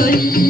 ഞങ്ങൾ